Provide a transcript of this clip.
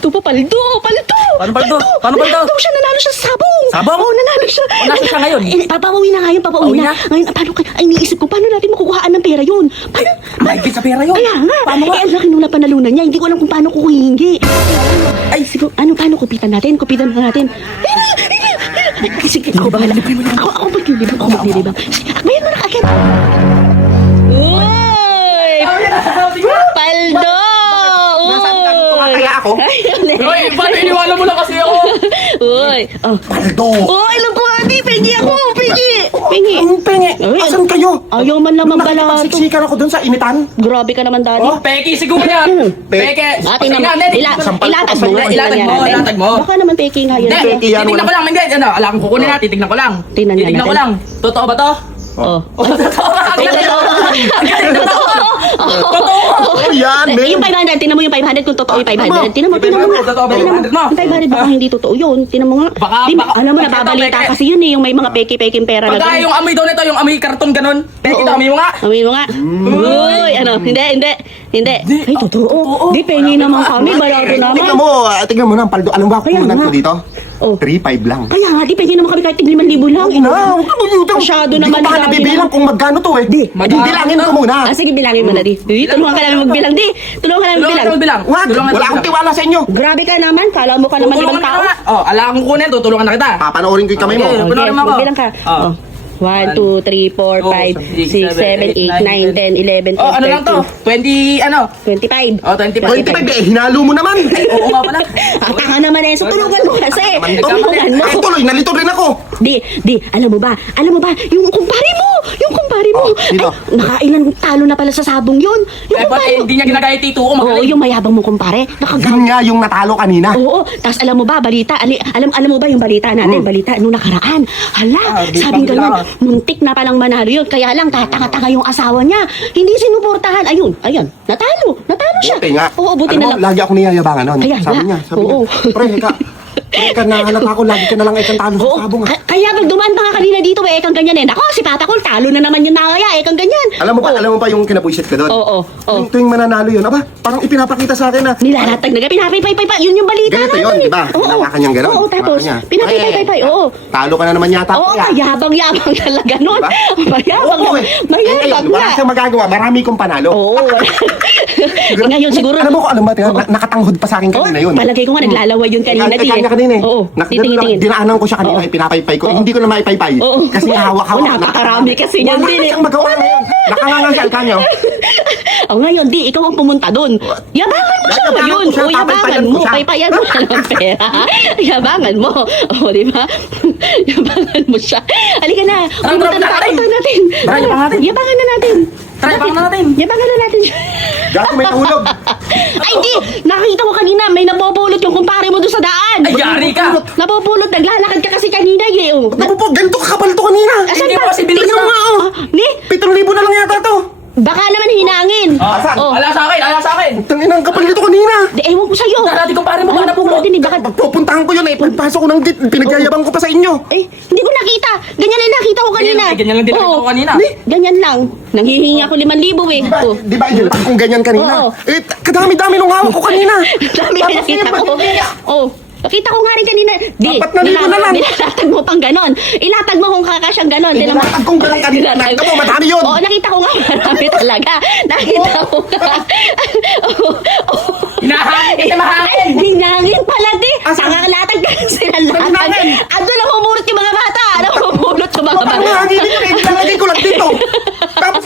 Ito po, paldo! Paldo! Paano paldo? Paano paldo? Nanalo siya, nanalo siya sa sabong! Sabong? Oo, nanalo siya. Nasaan siya ngayon? Papauwi na ngayon, papauwi Pauwi na. na? Ngayon, paano, ay, iniisip ko, paano natin makukuhaan ng pera yun? Paano? Mahigpit sa pera yun. Kaya nga. Paano nga? Eh, ang laki nung napanalunan niya. Hindi ko alam kung paano ko hihingi. Ay, siguro, paano kupitan natin? Kupitan na natin. Sige, ako bahala. Ako maglilibang. Ako maglilibang. Sige, akbayan mo na kagad. Uy! Paldo! Nasaan ka? Tumataya ako? Hoy, paano iniwala mo lang kasi ako? Uy! Oh. Paldo! Uy, alam ko, Adi! Pengi ako! Pengi! Pengi! Ang pengi! Ay, Asan kayo? Ayaw man lang magbalato. Nakikipagsiksikan ako dun sa imitan. Grabe ka naman, Daddy. Oh, peki siguro yan. Peke. Ate Sige naman, nga, Ned. ilatag mo nga. Ilatag mo, ilatag mo. Baka naman peking nga yun. Hindi, Peke yan, titignan wala. ko lang. Hindi, ano, alam kong kukunin na, titignan ko lang. Tingnan nga Titignan ko natin. lang. Totoo ba to? Oh. Totoo ba? Ang galing. Ang galing, totoo. Totoo. Oh, yan, Eh, yung men. 500, tinan mo yung 500 kung totoo yung 500. Tinan mo nga. Totoo ba yung 500 mo? Yung 500 baka hindi totoo yun. Tinan mo nga. Baka- Di, baka- alam mo, baka- nababalita baka- kasi yun eh, yung may mga peki-peking pera na Pagka ganun. yung amoy daw nito, yung amoy karton ganun. Peki daw, amoy mo nga. Amoy mo nga. Uy, ano, hindi. Ay, totoo. Di, pengi naman kami, barato Tignan naman. mo, tignan mo na ang paldo. Alam mo ba Kaya kunan nga. ko dito? Oh. 3-5 lang. Kaya nga, di, pengi naman kami kahit tig 5,000 lang. Na, huwag ka mag-utang. Masyado Hindi naman ko pa grabe nabibilang na. kung magkano to eh. Di, bilangin ko muna. Ah, sige, bilangin mo na, di. Tulungan ka namin magbilang, di. Tulungan ka namin Tulungan ka magbilang. magbilang. Wag, Tulungan wala ka akong magbilang. tiwala sa inyo. Grabe ka naman, kala mo ka naman Tutulungan ibang ka tao. na nga. Oh, ala akong kunin, tutulungan na kita. Papanoorin ko yung kamay mo. Okay. Tulungan mo ako. Magbilang ka. Oh. 1, 2, 3, 4, 5, 6, 7, 8, 9, 10, 11, 12, Oh, ano lang to? 20, ano? 25. Oh, 25. 25 eh, hinalo mo naman. Oo nga pala. Ah, tanga naman eh. So, tulungan mo kasi. Naman to. Tulungan mo. Ay, tuloy, nalito rin ako. Di, alam mo ba, yung kumpare mo. Oh, sino? Ay, nakailan talo na pala sa sabong yun. Yung Eh, ba't kumpare mo. hindi niya ginagaya yung tito ko? Oo, Magaling. yung mayabang mo kumpare. Yun nga yung natalo kanina. Oo, tapos alam mo ba, balita, alam mo ba yung balita natin, balita nung nakaraan. Hala, di sabing ba, ganyan, bigla ka. muntik na palang manalo yun, kaya lang tatanga-tanga yung asawa niya. Hindi sinuportahan. Ayun, natalo siya. Buti nga. Oo, buti Alam na mo, lang. lagi ako niyayabangan nun. Kaya Sabi nga. niya, Oo. pre, ka nahanap ako, lagi ka na lang ikang talo Oo, sa sabong. kaya pag dumaan pa nga kanina dito, ekang ganyan eh. Nako, si Papa Kul, talo na naman yung nangaya, ekang ganyan. Alam mo pa yung kinabuisit ka doon? Oo. Tuwing mananalo yun, aba, parang ipinapakita sa akin na, Nilalatag na, pinapay-pay pa, yun yung balita ganito natin yun, eh. di ba? Oo. Hinawakan niyang gano'n. Oo, tapos, Hinawakan niya. pinapay-pay, Eh, oo. Talo ka na naman yata. Oo, kuya. mayabang-yabang talaga nun. Diba? Mayabang Oo, na. eh. Mayabang Ngayon, wala na. siyang magagawa, marami kong panalo. Oo. Ngayon siguro. Alam mo, nakatanghod pa sa akin kanina yun. Palagay ko nga naglalaway yun kanina. Kanya kanina eh. Oo. Titingin-tingin. Dinaanan ko siya kanina, Oo. pinapaypay ko. Hindi ko na maipaypay. Oo. Kasi hawak-hawak. Oo, napakarami kasi niyan din Wala eh. siyang magawa ngayon. Nakanganga siya ang kanya. Oh, ngayon, di, ikaw ang pumunta doon. Yabangan mo siya Yabangan ngayon. ko siya, O, yabangan papaypayan ko mo. siya. Paypayan mo siya ng pera. Yabangan mo. O, di ba? Yabangan mo siya. Halika na. Tara, Pumunta tara, na tayo tara. natin. Tara, yabangan natin. Yabangan na natin. Tara, yabangan na natin. Yabangan na natin siya. Gato may nahulog. Ay, di! Nakakita ko kanina, may napupulot yung kumpare mo doon sa daan. Ay, yari ka. Napupulot, naglalakad ka kasi kanina, eh. Oh. Naku po, ganito kakapal to kanina. Asan Hindi ba? mo kasi bilis Tingnan mo nga, oh. Ni, 7,000 na lang yata to. baka naman hinangin. Asan? Oh. Ala sa akin, ala sa akin. Tangina, ang kapal nito kanina. Di, ewan ko sa'yo. Dati kong pare mo, Baka baka napulot din, eh. Baka, Pupuntahan ko yun eh. Pagpasok ko ng gate, pinagyayabang ko pa sa inyo. eh, hindi ko nakita. Ganyan lang nakita ko kanina. Ganyan lang din nakita Oo. ko kanina. Ganyan lang. Nanghihingi ako 5,000 eh. Oh. Di ba, inilapag kong ganyan kanina? Oo. Eh, kadami-dami nung hawak ko kanina. Dami Tapos nakita ngayon, ko. Oh. Nakita ko nga rin kanina. Di, 4,000 na lang. nilatag mo pang ganon. Ilatag mo kung kakasyang ganon. Tinan mo. Inilatag kong ganon kanina. Nakita mo, madami yun. Oo, nakita ko nga. Marami talaga. Nakita ko nga. Hinahangin kasi mahangin. Ay, hinangin pala, di. Asan? Nangangalatag ka sila latag. hinangin? Ando na humulot yung mga bata. Namumulot yung mga Parang bata. mahangin yun eh. Nilalagay ko lang dito. Tapos